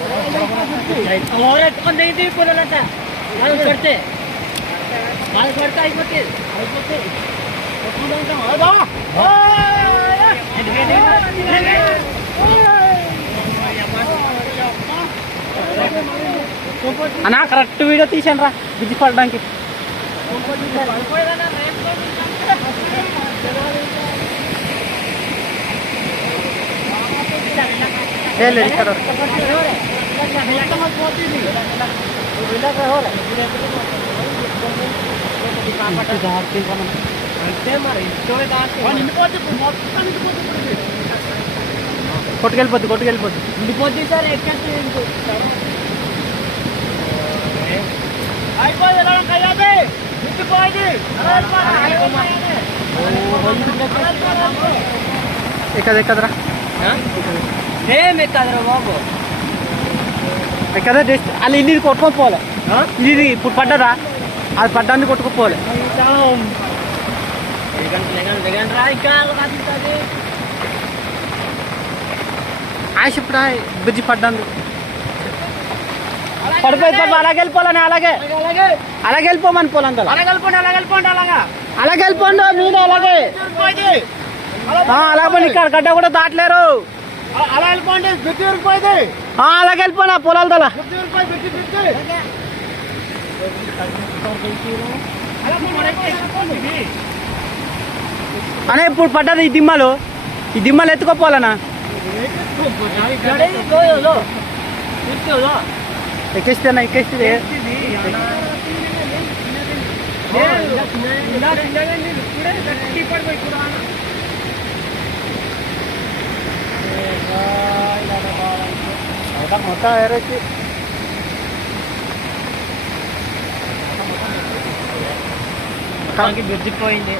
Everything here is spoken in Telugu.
और ఎత్తుకొని దిగి పోలంట వాళ్ళు పడితే అయిపోతుంది అన్నా కరెక్ట్ వీడియో తీసాను రా బిజీ పడడానికి ఇక్కడ కొట్టుకెళ్ళిపోద్ది ఉండిపోద్ది సార్ ఎక్కేస్తే ఎక్కదరా ఎక్కదరా బాబు ఎక్కడ వాళ్ళు ఇల్లు కొట్టుకోపోవాలి ఇది ఇప్పుడు పడ్డదా అది పడ్డాన్ని కొట్టుకోపోవాలి ఆశ ఇప్పుడు బుజ్జి పడ్డాను పడిపోయి అలాగే వెళ్ళిపోవాలని అలాగే వెళ్ళిపోమని పోలంత అలాగే వెళ్ళిపోండి మీరు అలాగే అలాగే ఇక్కడ గడ్డ కూడా దాటలేరు అలా వెళ్ళిపోండి బిడ్డ ఊరిపోయింది అలాగే వెళ్ళిపోయినా పొలాల దళ అనే ఇప్పుడు పడ్డది ఈ దిమ్మలు ఎత్తుకోపోవాలనా ఎక్కేస్తేనా ఎక్కేస్తే మొత్తం ఏరేసి బిడ్డిపోయింది